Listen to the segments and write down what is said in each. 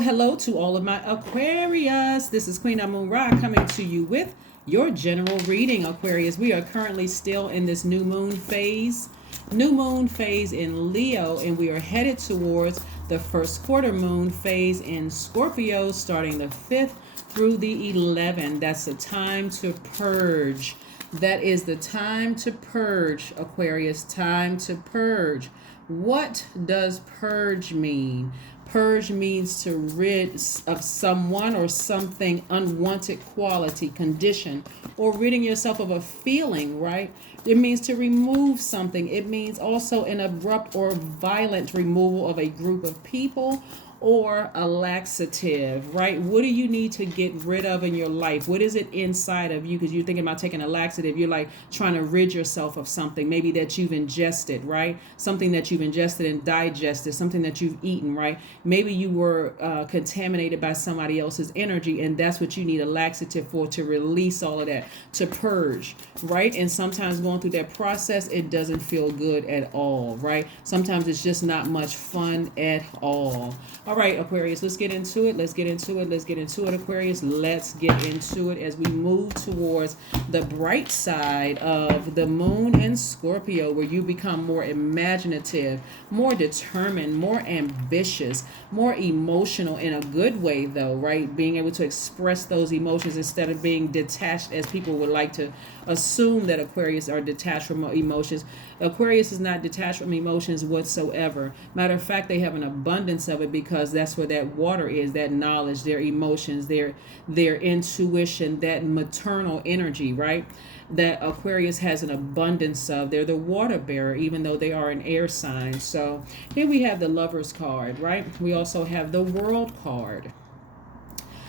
Hello to all of my Aquarius. This is Queen Amun Ra coming to you with your general reading, Aquarius. We are currently still in this new moon phase in Leo, and we are headed towards the first quarter moon phase in Scorpio, starting the 5th through the 11th. That's the time to purge. That is the time to purge, Aquarius. Time to purge. What does purge mean? Purge means to rid of someone or something unwanted quality, condition, or ridding yourself of a feeling, right? It means to remove something. It means also an abrupt or violent removal of a group of people or a laxative, right? What do you need to get rid of in your life? What is it inside of you? Because you're thinking about taking a laxative. You're like trying to rid yourself of something, maybe that you've ingested, right? Something that you've ingested and digested, something that you've eaten, right? Maybe you were contaminated by somebody else's energy, and that's what you need a laxative for, to release all of that, to purge, right? And sometimes going through that process, it doesn't feel good at all, right? Sometimes it's just not much fun at all. All right, Aquarius, let's get into it. Let's get into it, Aquarius. Let's get into it as we move towards the bright side of the moon in Scorpio, where you become more imaginative, more determined, more ambitious, more emotional in a good way, though, right? Being able to express those emotions instead of being detached, as people would like to assume that Aquarius are detached from emotions. Aquarius is not detached from emotions whatsoever. Matter of fact, they have an abundance of it, because that's where that water is, that knowledge, their emotions, their intuition, that maternal energy, right? That Aquarius has an abundance of. They're the water bearer, even though they are an air sign. So here we have the Lover's card, right? We also have the World card.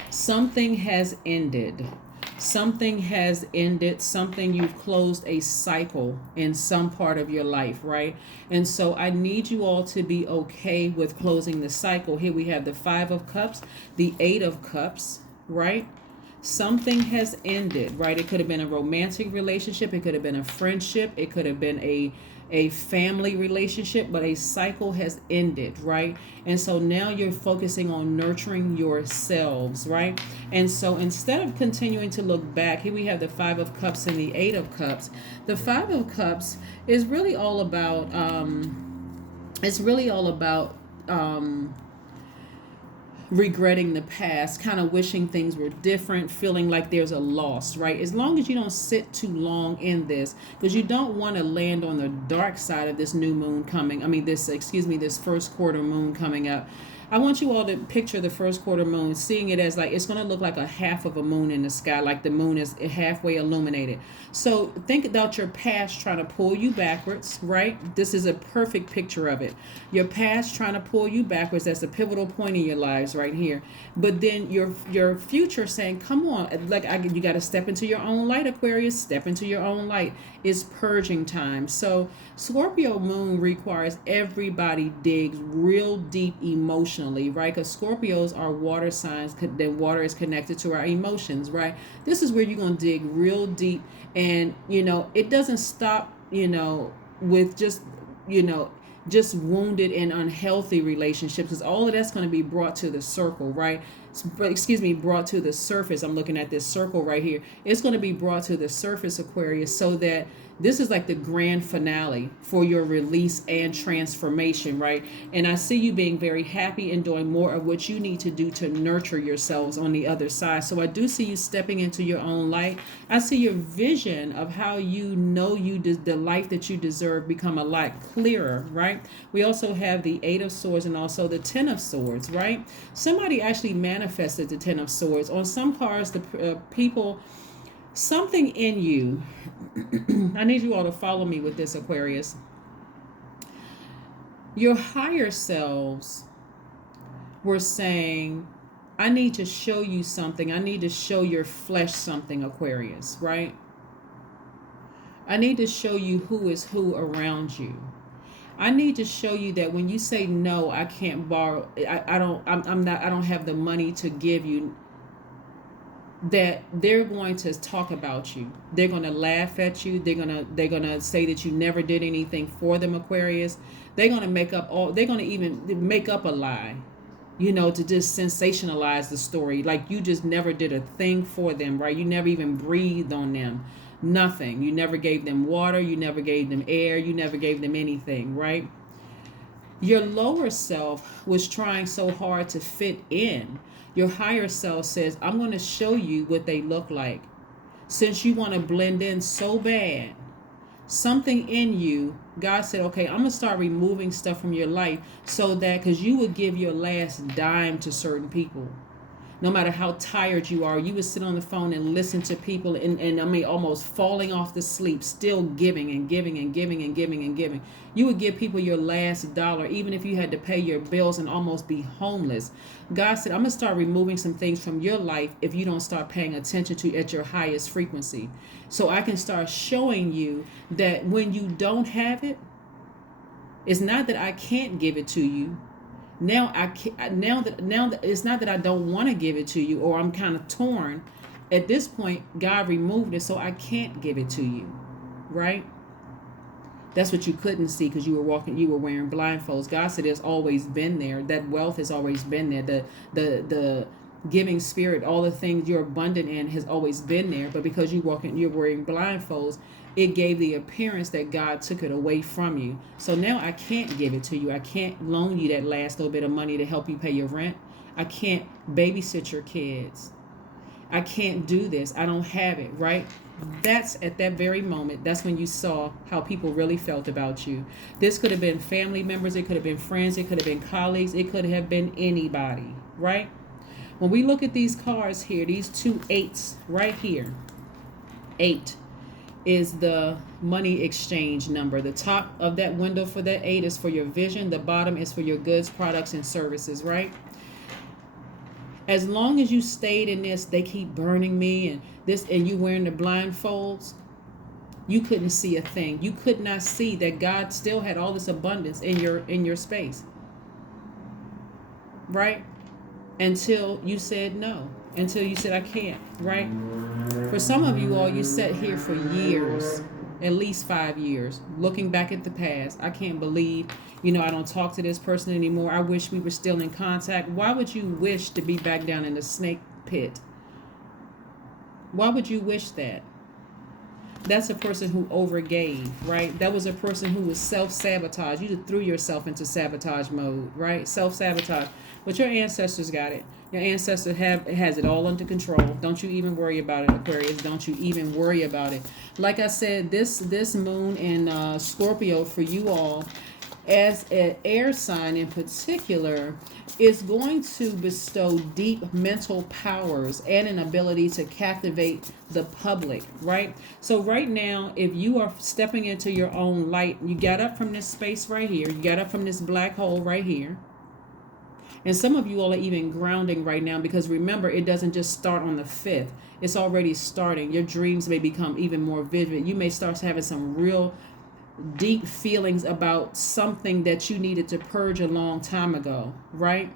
Something has ended. Something has ended. Something, you've closed a cycle in some part of your life, right? And so I need you all to be okay with closing the cycle. Here we have the 5 of Cups, the 8 of Cups, right? Something has ended, right? It could have been a romantic relationship. It could have been a friendship. It could have been a family relationship, but a cycle has ended, right? And so now you're focusing on nurturing yourselves, right? And so instead of continuing to look back, here we have the 5 of Cups and the 8 of Cups. The 5 of Cups is really all about regretting the past, kind of wishing things were different, feeling like there's a loss, right? As long as you don't sit too long in this, because you don't want to land on the dark side of this new moon coming. This first quarter moon coming up. I want you all to picture the first quarter moon, seeing it as like, it's going to look like a half of a moon in the sky, like the moon is halfway illuminated. So think about your past trying to pull you backwards, right? This is a perfect picture of it. Your past trying to pull you backwards. That's a pivotal point in your lives right here. But then your future saying, come on, you got to step into your own light, Aquarius. Step into your own light. It's purging time. So Scorpio moon requires everybody digs real deep emotionally, right? Because Scorpios are water signs. Then water is connected to our emotions, right? This is where you're going to dig real deep. And, it doesn't stop, with just wounded and unhealthy relationships, because all of that's going to be brought to the circle, right? Brought to the surface. I'm looking at this circle right here. It's going to be brought to the surface, Aquarius, so that this is like the grand finale for your release and transformation, right? And I see you being very happy and doing more of what you need to do to nurture yourselves on the other side. So I do see you stepping into your own light. I see your vision of how the life that you deserve become a lot clearer, right? We also have the 8 of Swords and also the 10 of Swords, right? Somebody actually manifested the 10 of Swords. On some cards, the people... Something in you, I need you all to follow me with this, Aquarius. Your higher selves were saying, I need to show you something. I need to show your flesh something, Aquarius, right? I need to show you who is who around you. I need to show you that when you say no, I can't borrow. I don't have the money to give you. That they're going to talk about you. They're going to laugh at you. They're going to say that you never did anything for them, Aquarius. They're going to even make up a lie. to just sensationalize the story. Like you just never did a thing for them, right? You never even breathed on them. Nothing. You never gave them water. You never gave them air. You never gave them anything, right? Your lower self was trying so hard to fit in. Your higher self says, I'm going to show you what they look like. Since you want to blend in so bad, something in you, God said, okay, I'm going to start removing stuff from your life so that, because you would give your last dime to certain people. No matter how tired you are, you would sit on the phone and listen to people and I mean, almost falling off to sleep, still giving and giving and giving and giving and giving. You would give people your last dollar, even if you had to pay your bills and almost be homeless. God said, I'm going to start removing some things from your life if you don't start paying attention to at your highest frequency. So I can start showing you that when you don't have it, it's not that I can't give it to you. Now that it's not that I don't want to give it to you or I'm kind of torn. At this point, God removed it, so I can't give it to you, right? That's what you couldn't see because you were wearing blindfolds. God said it's always been there. That wealth has always been there. The giving spirit, all the things you're abundant in has always been there. But because you're wearing blindfolds, it gave the appearance that God took it away from you. So now I can't give it to you. I can't loan you that last little bit of money to help you pay your rent. I can't babysit your kids. I can't do this. I don't have it, right? That's at that very moment. That's when you saw how people really felt about you. This could have been family members. It could have been friends. It could have been colleagues. It could have been anybody, right? When we look at these cards here, these 2 8s right here, 8 is the money exchange number. The top of that window for that 8 is for your vision. The bottom is for your goods, products, and services, right? As long as you stayed in this, they keep burning me and this, and you wearing the blindfolds, you couldn't see a thing. You could not see that God still had all this abundance in your space, right? Until you said no, until you said I can't, right? For some of you all, you sat here for years, at least 5 years, looking back at the past. I can't believe, I don't talk to this person anymore. I wish we were still in contact. Why would you wish to be back down in the snake pit? Why would you wish that? That's a person who overgave, right? That was a person who was self-sabotage. You threw yourself into sabotage mode, right? Self-sabotage. But your ancestors got it. Your ancestors has it all under control. Don't you even worry about it, Aquarius. Don't you even worry about it. Like I said, this moon in Scorpio for you all, as an air sign in particular, is going to bestow deep mental powers and an ability to captivate the public, right? So right now, if you are stepping into your own light, you got up from this space right here, you got up from this black hole right here. And some of you all are even grounding right now because remember, it doesn't just start on the 5th. It's already starting. Your dreams may become even more vivid. You may start having some real deep feelings about something that you needed to purge a long time ago, right?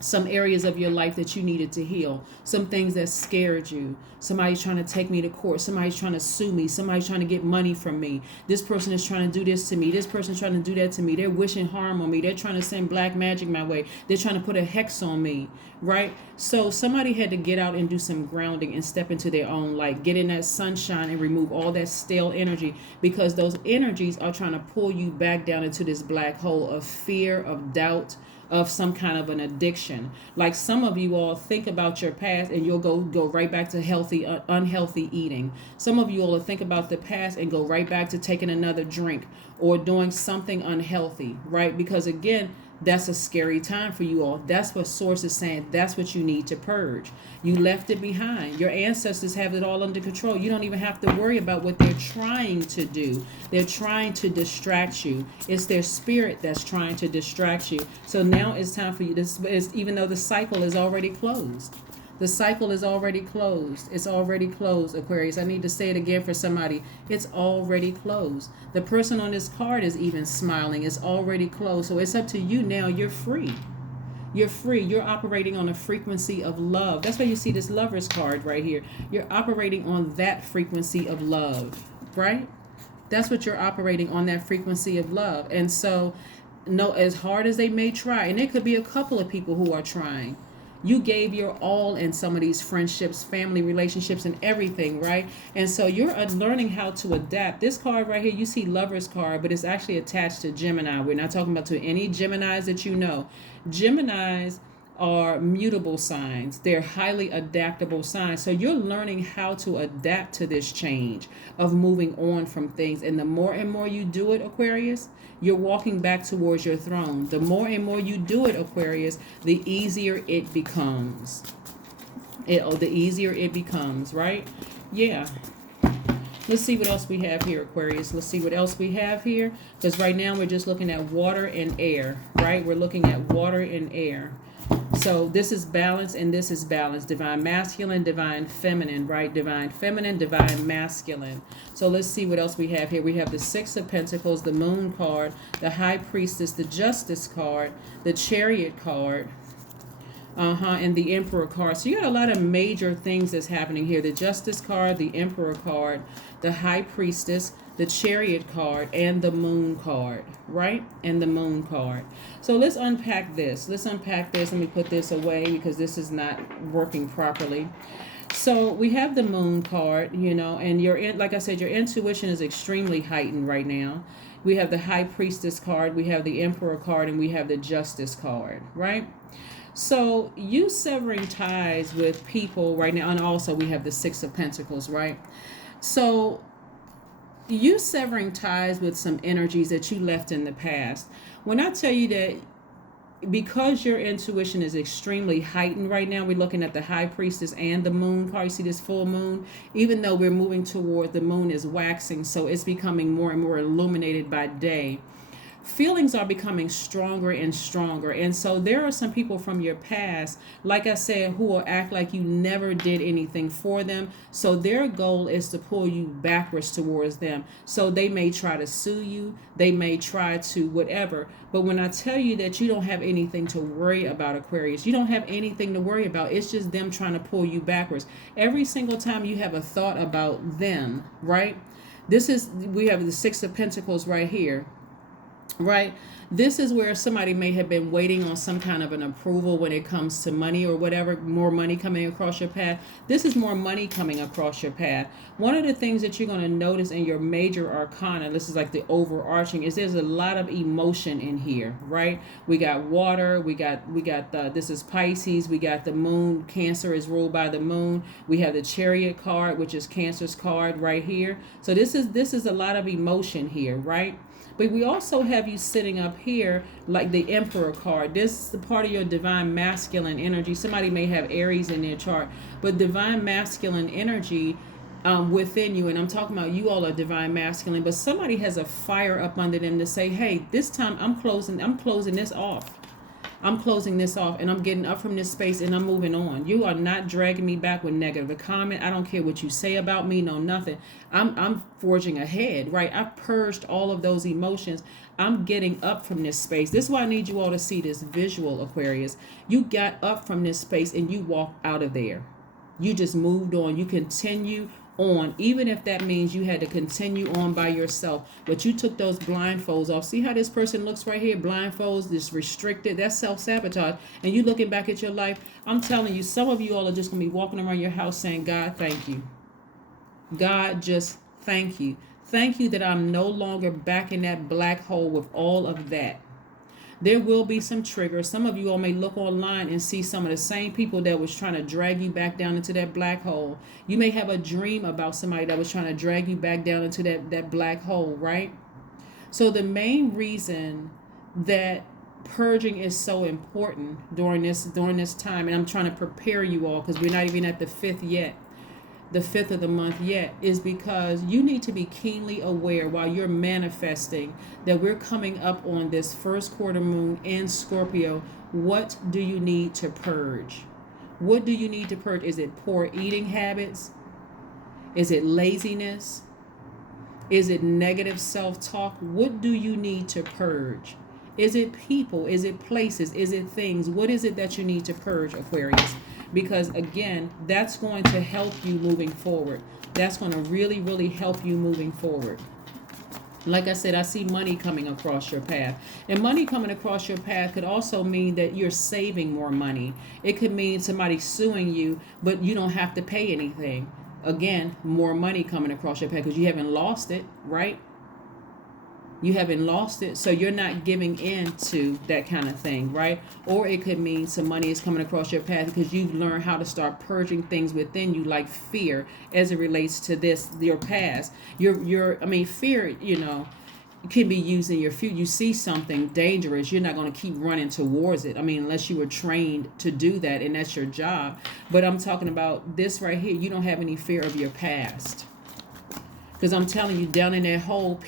Some areas of your life that you needed to heal, some things that scared you. Somebody's trying to take me to court. Somebody's trying to sue me. Somebody's trying to get money from me. This person is trying to do this to me. This person's trying to do that to me. They're wishing harm on me. They're trying to send black magic my way. They're trying to put a hex on me, right? So somebody had to get out and do some grounding and step into their own light, get in that sunshine and remove all that stale energy, because those energies are trying to pull you back down into this black hole of fear, of doubt, of some kind of an addiction. Like some of you all think about your past and you'll go right back to unhealthy eating. Some of you all will think about the past and go right back to taking another drink or doing something unhealthy, right? Because again, that's a scary time for you all. That's what Source is saying. That's what you need to purge. You left it behind. Your ancestors have it all under control. You don't even have to worry about what they're trying to do. They're trying to distract you. It's their spirit that's trying to distract you. So now it's time for you to, even though the cycle is already closed. The cycle is already closed. It's already closed, Aquarius. I need to say it again for somebody. It's already closed. The person on this card is even smiling. It's already closed. So it's up to you now. You're free. You're free. You're operating on a frequency of love. That's why you see this Lover's card right here. You're operating on that frequency of love, right? That's what you're operating on, that frequency of love. And so no, as hard as they may try, and there could be a couple of people who are trying, you gave your all in some of these friendships, family relationships, and everything, right? And so you're learning how to adapt. This card right here, you see Lover's card, but it's actually attached to Gemini. We're not talking about to any Geminis that you know. Geminis are mutable signs. They're highly adaptable signs. So you're learning how to adapt to this change of moving on from things. And the more and more you do it, Aquarius, you're walking back towards your throne. The more and more you do it, Aquarius, the easier it becomes. The easier it becomes, right? Yeah. Let's see what else we have here, Aquarius. Let's see what else we have here. Because right now we're just looking at water and air, right? We're looking at water and air. So this is balance and this is balance. Divine masculine, divine feminine, right? Divine feminine, divine masculine. So let's see what else we have here. We have the Six of Pentacles, the Moon card, the High Priestess, the Justice card, the Chariot card, and the Emperor card. So you got a lot of major things that's happening here. The Justice card, the Emperor card, the High Priestess, the Chariot card, and the Moon card, right? And the Moon card. So let's unpack this. Let's unpack this. Let me put this away because this is not working properly. So we have the Moon card, you know, and like I said, your intuition is extremely heightened right now. We have the High Priestess card, we have the Emperor card, and we have the Justice card, right? So you severing ties with people right now, and also we have the Six of Pentacles, right? So you severing ties with some energies that you left in the past. When I tell you that, because your intuition is extremely heightened right now, we're looking at the High Priestess and the Moon card. You see this full moon, even though we're moving toward the moon is waxing, so it's becoming more and more illuminated by day. Feelings are becoming stronger and stronger. And so there are some people from your past, like I said, who will act like you never did anything for them. So their goal is to pull you backwards towards them. So they may try to sue you. They may try to whatever. But when I tell you that you don't have anything to worry about, Aquarius, you don't have anything to worry about. It's just them trying to pull you backwards. Every single time you have a thought about them, right? We have the Six of Pentacles right here. Right? This is where somebody may have been waiting on some kind of an approval when it comes to money or whatever, more money coming across your path. This is more money coming across your path. One of the things that you're going to notice in your major arcana, this is like the overarching, is there's a lot of emotion in here, right? We got water, this is Pisces, we got the moon, Cancer is ruled by the moon. We have the Chariot card, which is Cancer's card right here. So this is a lot of emotion here, right? But we also have you sitting up here like the Emperor card. This is the part of your divine masculine energy. Somebody may have Aries in their chart, but divine masculine energy within you, and I'm talking about you all are divine masculine, but somebody has a fire up under them to say, hey, this time I'm closing this off. I'm closing this off and I'm getting up from this space and I'm moving on. You are not dragging me back with negative comment. I don't care what you say about me, no nothing. I'm forging ahead, right? I've purged all of those emotions. I'm getting up from this space. This is why I need you all to see this visual, Aquarius. You got up from this space and you walked out of there. You just moved on. You continue on, even if that means you had to continue on by yourself, but you took those blindfolds off. See how this person looks right here? Blindfolds, this restricted, that's self-sabotage. And you looking back at your life, I'm telling you, some of you all are just gonna be walking around your house saying, God, thank you. God, just thank you. Thank you that I'm no longer back in that black hole with all of that. There will be some triggers. Some of you all may look online and see some of the same people that was trying to drag you back down into that black hole. You may have a dream about somebody that was trying to drag you back down into that black hole, right? So the main reason that purging is so important during this time, and I'm trying to prepare you all because we're not even at the 5th of the month yet, is because you need to be keenly aware while you're manifesting that we're coming up on this first quarter moon in Scorpio. What do you need to purge? What do you need to purge? Is it poor eating habits? Is it laziness? Is it negative self-talk? What do you need to purge? Is it people? Is it places? Is it things? What is it that you need to purge, Aquarius? Because again, that's going to help you moving forward. That's going to really, really help you moving forward. Like I said, I see money coming across your path. And money coming across your path could also mean that you're saving more money. It could mean somebody suing you, but you don't have to pay anything. Again, more money coming across your path because you haven't lost it, right? You haven't lost it, so you're not giving in to that kind of thing, right? Or it could mean some money is coming across your path because you've learned how to start purging things within you, like fear, as it relates to this, your past. Fear, can be used in your future. You see something dangerous, you're not going to keep running towards it. Unless you were trained to do that, and that's your job. But I'm talking about this right here. You don't have any fear of your past. Because I'm telling you, down in that hole,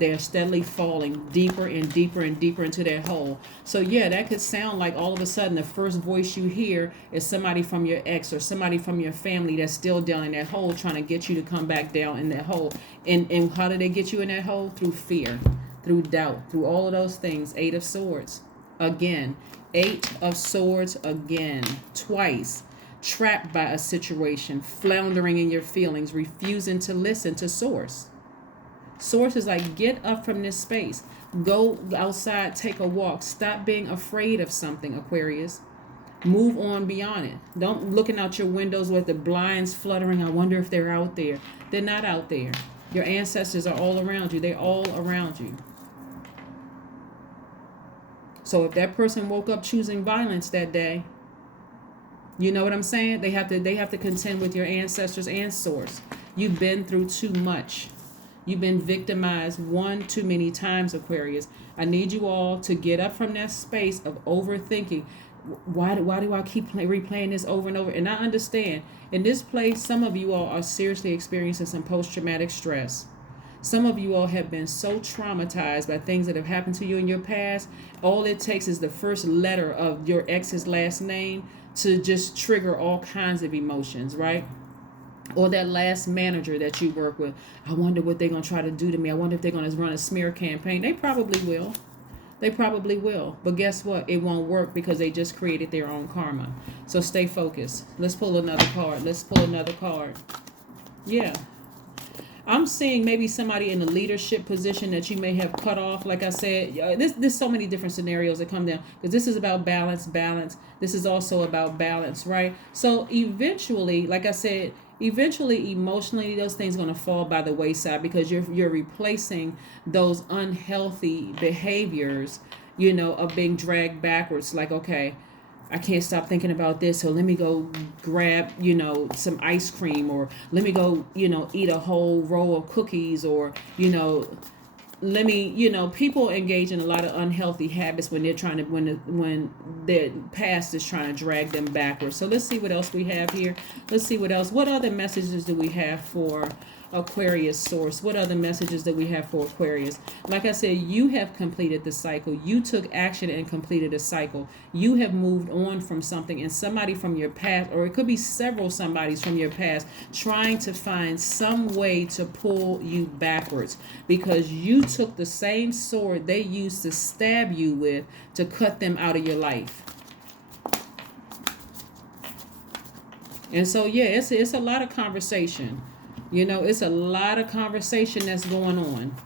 they're steadily falling deeper and deeper and deeper into that hole. So yeah, that could sound like all of a sudden the first voice you hear is somebody from your ex or somebody from your family that's still down in that hole trying to get you to come back down in that hole. And how do they get you in that hole? Through fear, through doubt, through all of those things. 8 of Swords. Again. 8 of Swords again. Twice. Trapped by a situation, floundering in your feelings, refusing to listen to Source. Source is like, get up from this space. Go outside, take a walk. Stop being afraid of something, Aquarius. Move on beyond it. Don't looking out your windows with the blinds fluttering. I wonder if they're out there. They're not out there. Your ancestors are all around you. They're all around you. So if that person woke up choosing violence that day, you know what I'm saying? They have to contend with your ancestors and Source. You've been through too much. You've been victimized one too many times, Aquarius. I need you all to get up from that space of overthinking. Why do I keep replaying this over and over? And I understand. In this place, some of you all are seriously experiencing some post-traumatic stress. Some of you all have been so traumatized by things that have happened to you in your past. All it takes is the first letter of your ex's last name to just trigger all kinds of emotions, right? Or that last manager that you work with. I wonder what they're going to try to do to me. I wonder if they're going to run a smear campaign. They probably will. They probably will. But guess what? It won't work because they just created their own karma. So stay focused. Let's pull another card. Yeah. I'm seeing maybe somebody in a leadership position that you may have cut off. Like I said, there's so many different scenarios that come down because this is about balance. This is also about balance, right? So eventually, like I said, emotionally, those things are going to fall by the wayside because you're replacing those unhealthy behaviors, of being dragged backwards. Like, okay, I can't stop thinking about this, so let me go grab, some ice cream, or let me go, eat a whole roll of cookies, or, let me, people engage in a lot of unhealthy habits when they're trying to, when their past is trying to drag them backwards. So let's see what else we have here. What other messages do we have for Aquarius Source? What other messages that we have for Aquarius? Like I said, you have completed the cycle. You took action and completed a cycle. You have moved on from something, and somebody from your past, or it could be several somebodies from your past, trying to find some way to pull you backwards because you took the same sword they used to stab you with to cut them out of your life. And so yeah, it's a lot of conversation. It's a lot of conversation that's going on.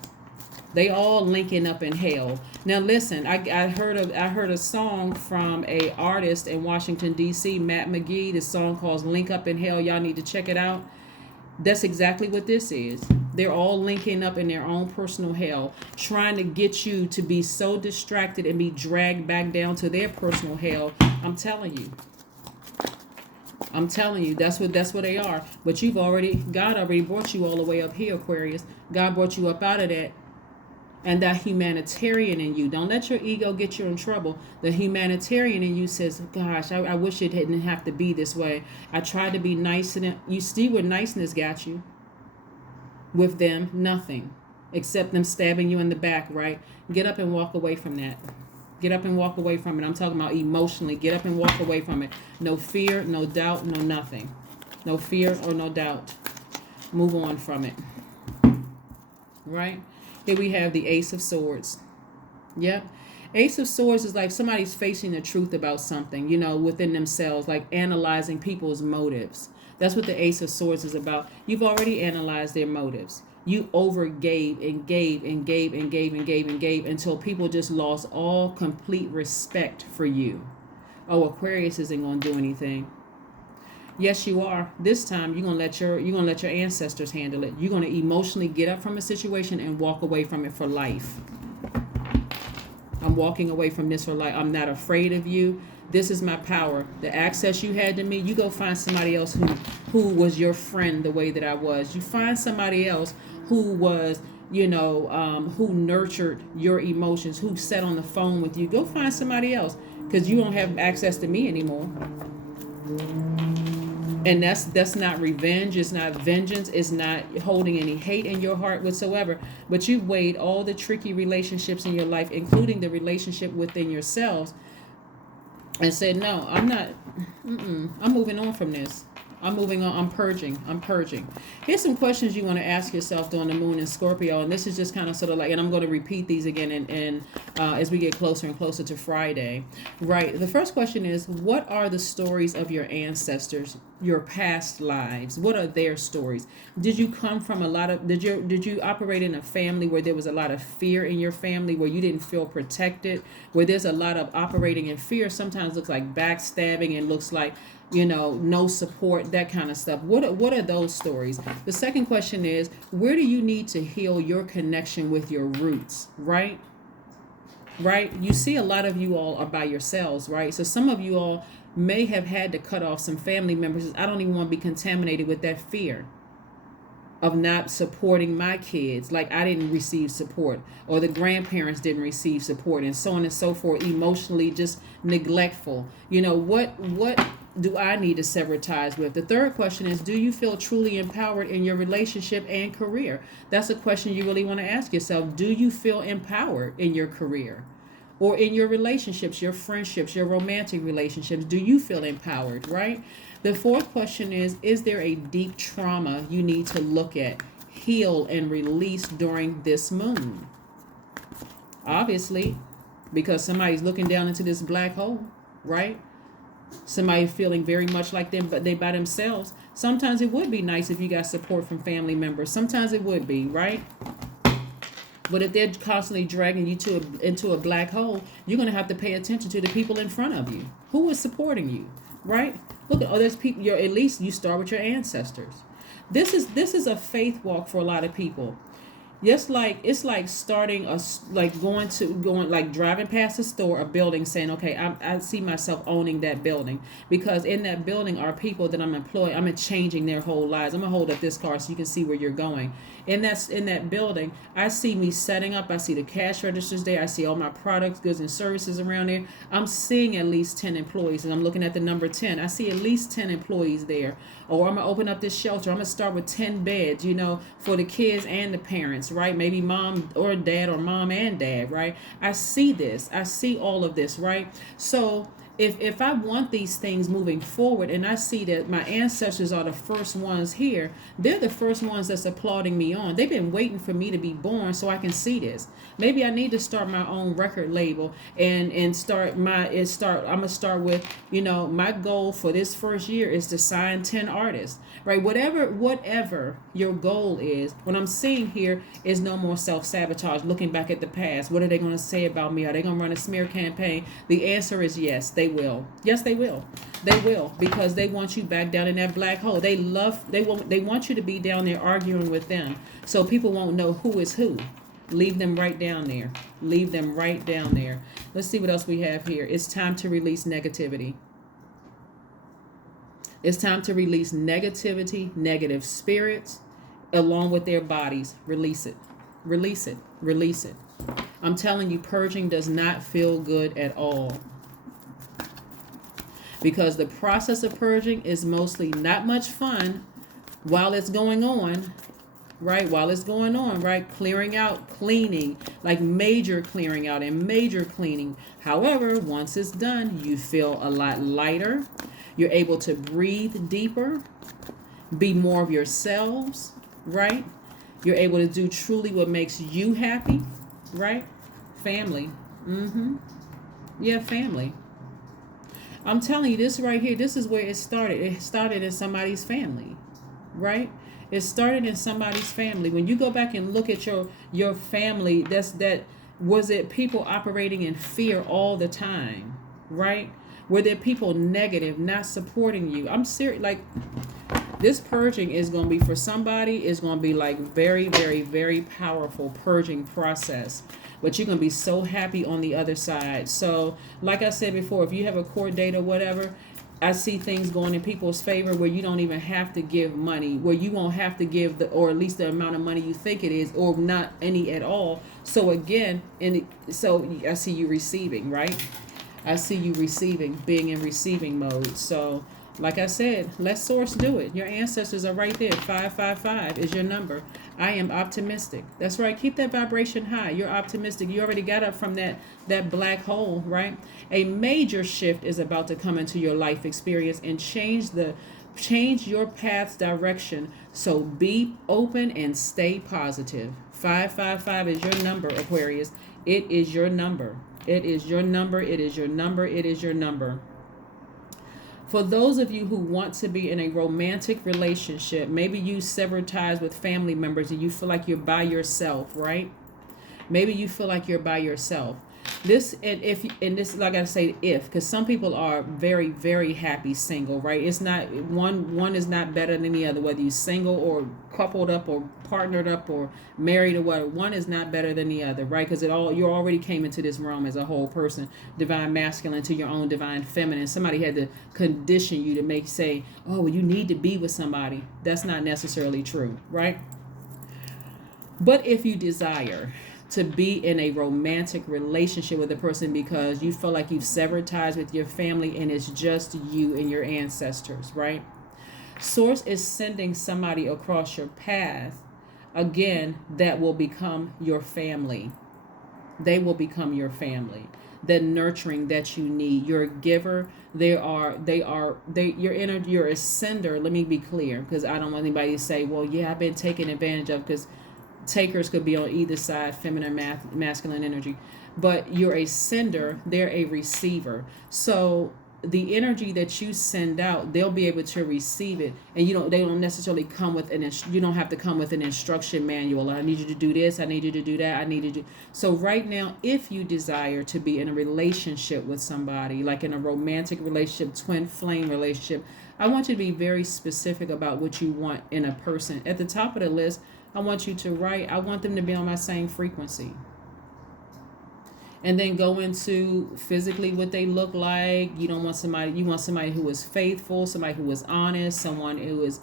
They all linking up in hell. Now listen, I heard a song from a artist in Washington D.C., Matt McGee. This song called "Link Up in Hell." Y'all need to check it out. That's exactly what this is. They're all linking up in their own personal hell, trying to get you to be so distracted and be dragged back down to their personal hell. I'm telling you, that's what they are. But God already brought you all the way up here, Aquarius. God brought you up out of that. And that humanitarian in you, don't let your ego get you in trouble. The humanitarian in you says, gosh, I wish it didn't have to be this way. I tried to be nice, and you see where niceness got you. With them, nothing. Except them stabbing you in the back, right? Get up and walk away from that. Get up and walk away from it. I'm talking about emotionally. Get up and walk away from it. No fear, no doubt, no nothing. No fear or no doubt. Move on from it. Right? Here we have the Ace of Swords. Yep. Ace of Swords is like somebody's facing the truth about something, within themselves, like analyzing people's motives. That's what the Ace of Swords is about. You've already analyzed their motives. You overgave and gave and gave and gave and gave and gave until people just lost all complete respect for you. Oh, Aquarius isn't going to do anything. Yes, you are. This time you're gonna let your ancestors handle it. You're gonna emotionally get up from a situation and walk away from it for life. I'm walking away from this for life. I'm not afraid of you. This is my power. The access you had to me, you go find somebody else who was your friend the way that I was. You find somebody else who was, who nurtured your emotions, who sat on the phone with you. Go find somebody else, because you don't have access to me anymore. And that's not revenge. It's not vengeance. It's not holding any hate in your heart whatsoever. But you've weighed all the tricky relationships in your life, including the relationship within yourselves, and said, no, I'm not. I'm moving on from this. I'm moving on. I'm purging. Here's some questions you want to ask yourself during the moon in Scorpio. And this is just kind of sort of like, and I'm going to repeat these again and as we get closer and closer to Friday. Right. The first question is, what are the stories of your ancestors, your past lives? What are their stories? Did you come from did you operate in a family where there was a lot of fear in your family, where you didn't feel protected, where there's a lot of operating in fear? Sometimes looks like backstabbing and looks like, no support, that kind of stuff. What are those stories? The second question is, where do you need to heal your connection with your roots, right? Right? You see, a lot of you all are by yourselves, right? So some of you all may have had to cut off some family members. I don't even want to be contaminated with that fear of not supporting my kids, like I didn't receive support, or the grandparents didn't receive support, and so on and so forth. Emotionally just neglectful. What do I need to sever ties with? The third question is, do you feel truly empowered in your relationship and career? That's a question you really want to ask yourself. Do you feel empowered in your career or in your relationships, your friendships, your romantic relationships? Do you feel empowered, right? The fourth question is there a deep trauma you need to look at, heal, and release during this moon? Obviously, because somebody's looking down into this black hole, right? Somebody feeling very much like them, but they by themselves. Sometimes it would be nice if you got support from family members. Sometimes it would be, right? But if they're constantly dragging you into a black hole, you're going to have to pay attention to the people in front of you. Who is supporting you, right? Look at there's people. At least you start with your ancestors. This is a faith walk for a lot of people. It's like starting going like driving past a store, a building, saying, okay, I see myself owning that building, because in that building are people that I'm employing. I'm changing their whole lives. I'm gonna hold up this car so you can see where you're going. In that building, I see me setting up. I see the cash registers there. I see all my products, goods, and services around there. I'm seeing at least 10 employees, and I'm looking at the number 10. I see at least 10 employees there. Or I'm gonna open up this shelter. I'm gonna start with 10 beds, for the kids and the parents, right? Maybe mom or dad, or mom and dad, right? I see this. I see all of this, right? So if I want these things moving forward, and I see that my ancestors are the first ones here, they're the first ones that's applauding me on. They've been waiting for me to be born so I can see this. Maybe I need to start my own record label and I'm gonna start with, my goal for this first year is to sign 10 artists, right? Whatever your goal is, what I'm seeing here is no more self-sabotage, looking back at the past. What are they going to say about me? Are they going to run a smear campaign? The answer is yes, they will. Yes, they will. They will, because they want you back down in that black hole. They want you to be down there arguing with them, so people won't know who is who. Leave them right down there. Leave them right down there. Let's see what else we have here. It's time to release negativity. It's time to release negativity, negative spirits, along with their bodies. Release it. Release it. Release it. I'm telling you, purging does not feel good at all. Because the process of purging is mostly not much fun while it's going on. Right? While it's going on, right? Clearing out, cleaning, like major clearing out and major cleaning. However, once it's done, you feel a lot lighter. You're able to breathe deeper, be more of yourselves, right? You're able to do truly what makes you happy, right? Family. Yeah, family. I'm telling you, this right here, this is where it started. It started in somebody's family, right? It started in somebody's family. When you go back and look at your family, was it people operating in fear all the time, right? Were there people negative, not supporting you? I'm serious. Like, this purging is going to be, for somebody, is going to be like very, very, very powerful purging process. But you're going to be so happy on the other side. So, like I said before, if you have a court date or whatever, I see things going in people's favor where you don't even have to give money, where you won't have to give or at least the amount of money you think it is, or not any at all. So again, so I see you receiving, right? I see you receiving, being in receiving mode. So, like I said, let source do it. Your ancestors are right there. 555 is your number. I am optimistic. That's right. Keep that vibration high. You're optimistic. You already got up from that black hole, right? A major shift is about to come into your life experience and change your path's direction. So be open and stay positive. 555 is your number, Aquarius. It is your number. It is your number. It is your number. It is your number. For those of you who want to be in a romantic relationship, maybe you severed ties with family members and you feel like you're by yourself, right? Maybe you feel like you're by yourself. This, and this, like I say, because some people are very, very happy single, right? It's not one is not better than the other, whether you're single or coupled up or partnered up or married or what. One is not better than the other, right? Because you already came into this realm as a whole person, divine masculine to your own divine feminine. Somebody had to condition you to say, oh, well, you need to be with somebody. That's not necessarily true, right? But if you desire to be in a romantic relationship with a person because you feel like you've severed ties with your family and it's just you and your ancestors, right? Source is sending somebody across your path, again, that will become your family. They will become your family. The nurturing that you need. You're a giver. You're a sender. Let me be clear, because I don't want anybody to say, well, yeah, I've been taken advantage of, because takers could be on either side, feminine, masculine energy. But you're a sender, they're a receiver. So the energy that you send out, they'll be able to receive it. And they don't necessarily come with you don't have to come with an instruction manual. I need you to do this, I need you to do that, I need you to do. So right now, if you desire to be in a relationship with somebody, like in a romantic relationship, twin flame relationship, I want you to be very specific about what you want in a person. At the top of the list, I want you to write, I want them to be on my same frequency. And then go into physically what they look like. You want somebody who is faithful, somebody who is honest, someone who is,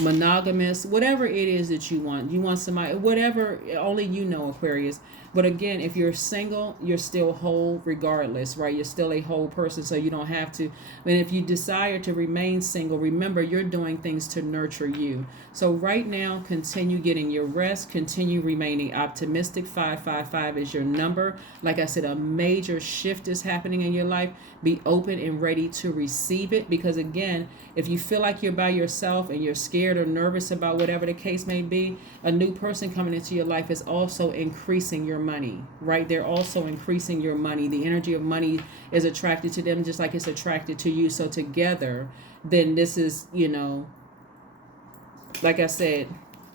monogamous, whatever it is that you want. You want somebody, whatever, only you know, Aquarius. But again, if you're single, you're still whole regardless, right? You're still a whole person, so you don't have to. And if you desire to remain single, remember, you're doing things to nurture you. So right now, continue getting your rest, continue remaining optimistic. 555 is your number. Like I said, a major shift is happening in your life. Be open and ready to receive it, because again, if you feel like you're by yourself and you're scared or nervous about whatever the case may be, a new person coming into your life is also increasing your money, right? They're also increasing your money. The energy of money is attracted to them just like it's attracted to you. So together, then this is, like I said,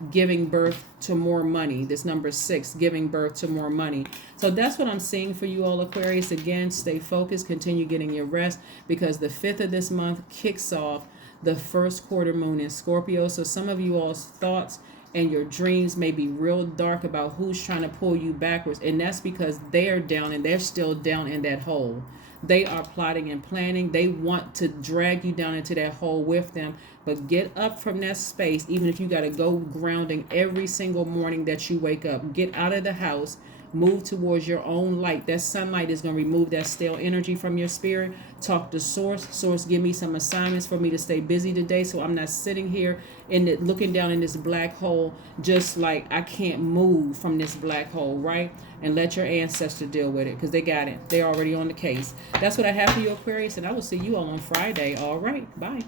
giving birth to more money. This number 6, giving birth to more money. So that's what I'm seeing for you all, Aquarius. Again, stay focused, continue getting your rest, because the 5th of this month kicks off the first quarter moon in Scorpio. So some of you all's thoughts and your dreams may be real dark about who's trying to pull you backwards. And that's because they're down and they're still down in that hole. They are plotting and planning. They want to drag you down into that hole with them. But get up from that space, even if you got to go grounding every single morning that you wake up. Get out of the house. Move towards your own light. That sunlight is going to remove that stale energy from your spirit. Talk to Source. Source, give me some assignments for me to stay busy today, so I'm not sitting here looking down in this black hole just like I can't move from this black hole, right? And let your ancestor deal with it, because they got it. They're already on the case. That's what I have for you, Aquarius, and I will see you all on Friday. All right. Bye.